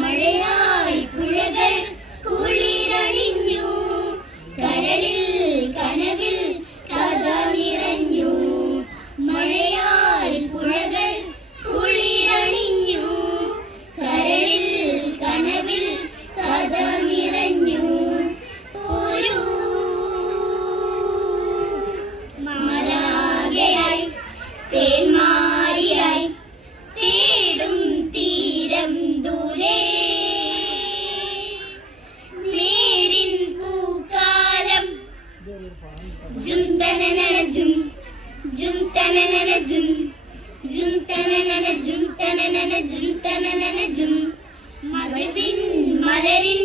മഴയായി പുഴകൾ കുളിരണിഞ്ഞു, കരളിൽ കനവിൽ കഥ നിറഞ്ഞു. മഴയായി പുഴകൾ കുളിരണിഞ്ഞു, കരളിൽ കനവിൽ കഥ നിറഞ്ഞു. ഒരു മാലാഖയായി തേന്മാരിയായി തേടും തീരം ദൂരെ, നേരിൻ പൂക്കാലം. ജും തനനന ജും, ജും തനനന ജും, ജും തനനന ജും തനനന ജും തനനന ജും. മധുവിൻ മലരിൻ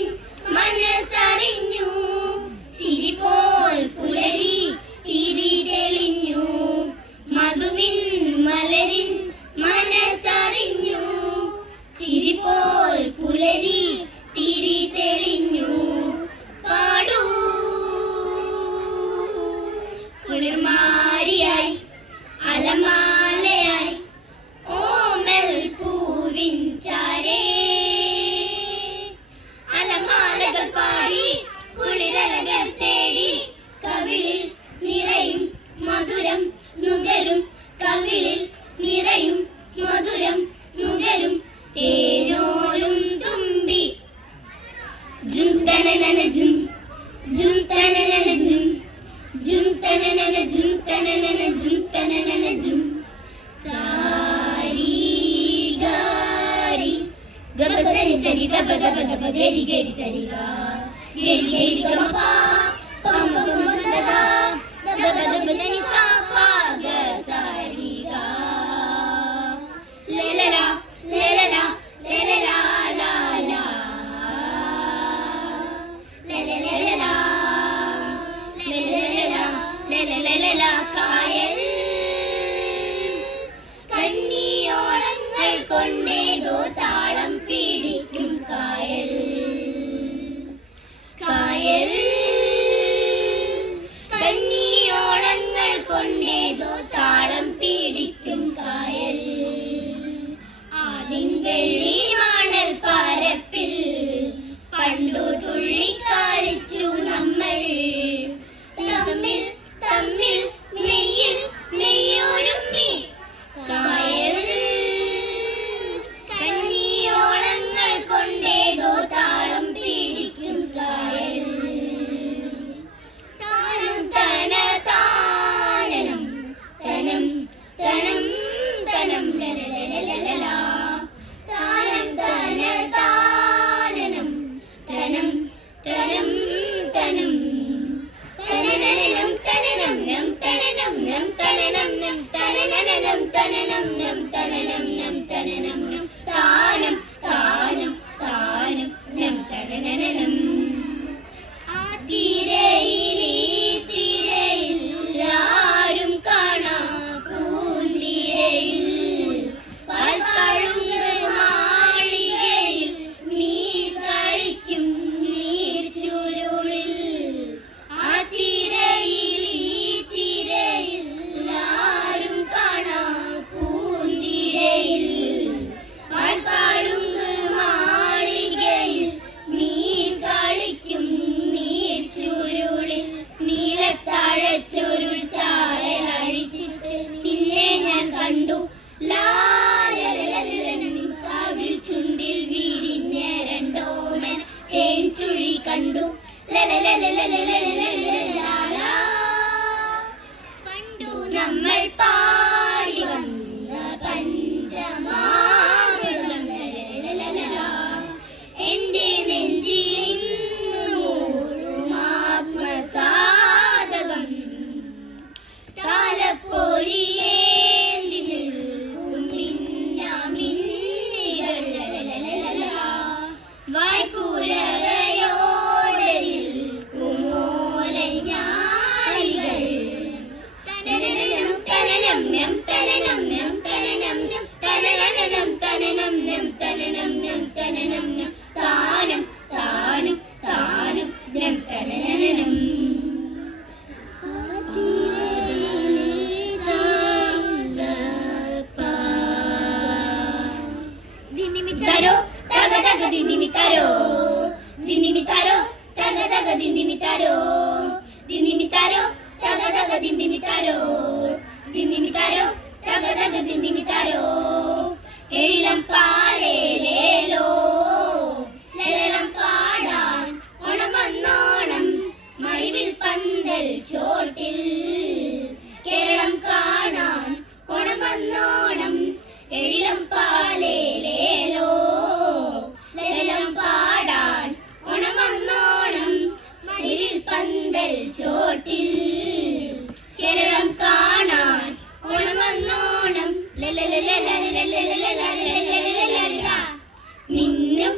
മനസ്സറിഞ്ഞു, ചിരി പോൽ പുലരി തിരി തെളിഞ്ഞു. മധുവിൻ മലരിൻ മനസ്സറിഞ്ഞു, ചിരി പോൽ പുലരി തിരി തെളിഞ്ഞു. പാടൂ കുളിർമാരിയായി അലമാലയായി ഓമൽ പൂവിൻ ചാരേ. അലമാലകൾ പാടി കുളിരലകൾ തേടി, കവിളിൽ നിറയും മധുരം നുകരും, കവിളിൽ നിറയും മധുരം നുകരും തേനോലും തുമ്പി. ജും തനനന ജും, ജും തനനന ജും, ജും തനനന ജും തനനന ജും തനനന ജും. സാരി ഗാരി ഗബ സരി സരി ഗബ ഗബ ഗബ ഗരി ഗരി സരി ഗ ഗരി ഗരി ഗമ പ പമ പമ ദദ ദബ ദബ നി സ പ ഗ സരി ഗ ലലല ലലല ലലല ലാല ലലലല ലലലല ലലലല. കായൽ കണ്ണിയോളങ്ങൾ കൊണ്ടേതോ താളം പിടിക്കും കായൽ. കായൽ കണ്ണിയോളങ്ങൾ തക തിന്തിമിത്താരോ എഴിലം പാലേലേലോ ലലലം പാടാൻ ഓണം വന്നോണം മറിവിൽ പന്തൽ ചോട്ടിൽ കേരളം കാണാൻ ഓണം വന്നോണം എഴിലം പാലേലേലോ ലലലം പാടാൻ ഓണം വന്നോണം മറിവിൽ പന്തൽ ചോട്ടിൽ കേരളം കാണാൻ ഓണം വന്നോണം ലലലലലലലലലലലലലല മിന്നും